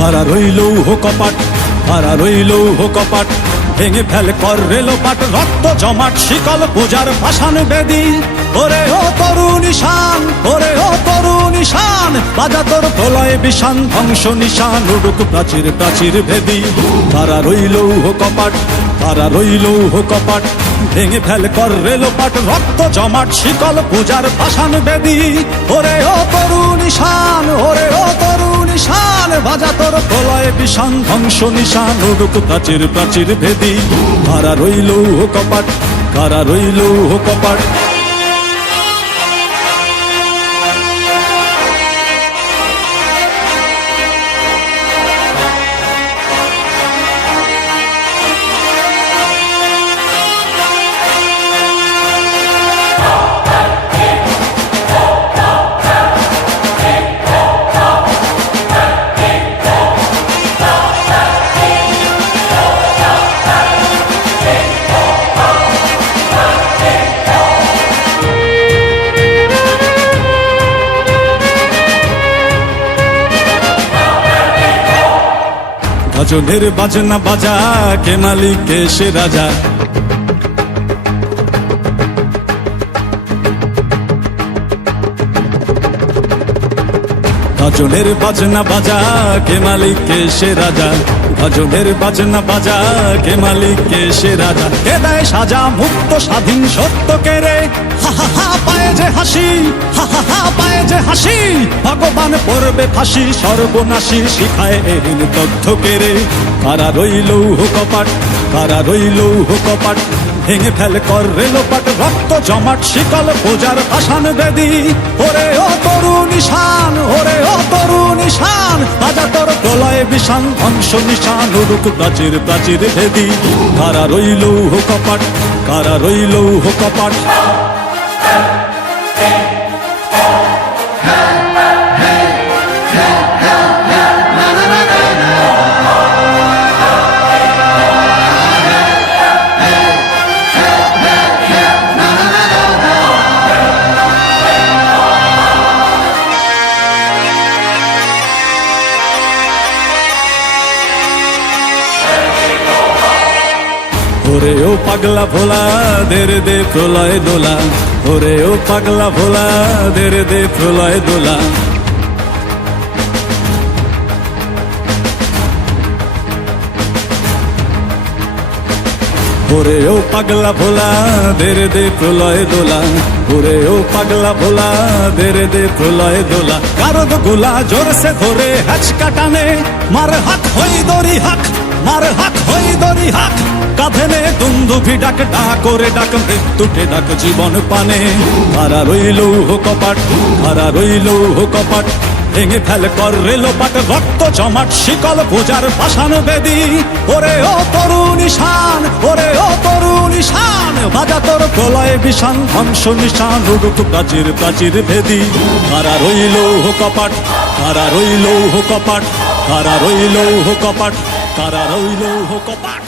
কারা রইল কপাট, কারা রইল কপাট, ভেঙে ফেল কর রেলোপাট, রক্ত জমাট শিকল পূজার পাষাণ বেদী। ওরে ও তরু নিশান, ওরে ও তরু নিশান, বাজা তোর প্রলয় বিষান, ধ্বংস নিশান উড়ুক প্রাচীর প্রাচীর ভেদী। কারা রইল কপাট, কারা রইল কপাট, ভেঙে ফেল কর রেলোপাট, রক্ত জমাট শিকল পূজার পাষাণ বেদী। ওরে ও তরু নিশান, ওরে ও তরু নিশান, বাজা তোর প্রলয় বিষান, ধ্বংস নিশান উড়ুক প্রাচীর প্রাচীর ভেদী। কারা রইল কপাট, কারা রইল কপাট। ভজনের বাজনা বাজা, কে মালিক কে সে রাজা। ভজনের বাজনা বাজা, কে মালিক কে সে রাজা। ভজনের বাজনা বাজা, কে মালিক কে সে রাজা। কে দেয় সাজা মুক্ত স্বাধীন সত্য কে রে, হা হা হা পায়ে যে হাসি, হা হা হা পায়ে যে হাসি। ভগবান পড়বে ফাঁসি সর্বনাশী, শিখায় এহীন তথ্য কে রে। কারা রইল কপাট, কারা রইল কপাট, ভেঙে ফেল কর রেলোপাট, রক্ত জমাট শিকল পূজার পাষাণ বেদী। ওরে ও তরু নিশান, ওরে ও তরু নিশান, বাজা তোর প্রলয় বিষান, ধ্বংস নিশান উড়ুক প্রাচীর প্রাচীর ভেদী। কারা রইল কপাট, কারা রইল কপাট। ওরে ও পাগলা ভোলা, দের দে প্রলয় দোলা। ওরে ও পাগলা ভোলা, দের দে প্রলয় দোলা। ওরে ও পাগলা ভোলা, দের দে প্রলয় দোলা। ওরে ও পাগলা ভোলা, দের দে প্রলয় দোলা। কারদ গোলা জোরসে ধরে হাঁচকা টানে, মার হাক হই দড়ি হাক, মার হাক হই দড়ি হাক। কাঁধে নে দুন্দুভি ডাক, ডাক করে ডাক মৃত্যুকে ডাক জীবন পানে। কারা রইল কপাট, কারা রইল কপাট, ভেঙে ফেল কর রেলোপাট, রক্ত জমাট শিকল পূজার পাষাণ বেদী। ওরে ও তরু নিশান, ওরে ও তরু নিশান, বাজা তোর প্রলয় বিষান, ধ্বংস নিশান উড়ুক প্রাচীর প্রাচীর ভেদী। কারা রইল কপাট, কারা রইল কপাট, কারা রইল কপাট, কারা রইল কপাট।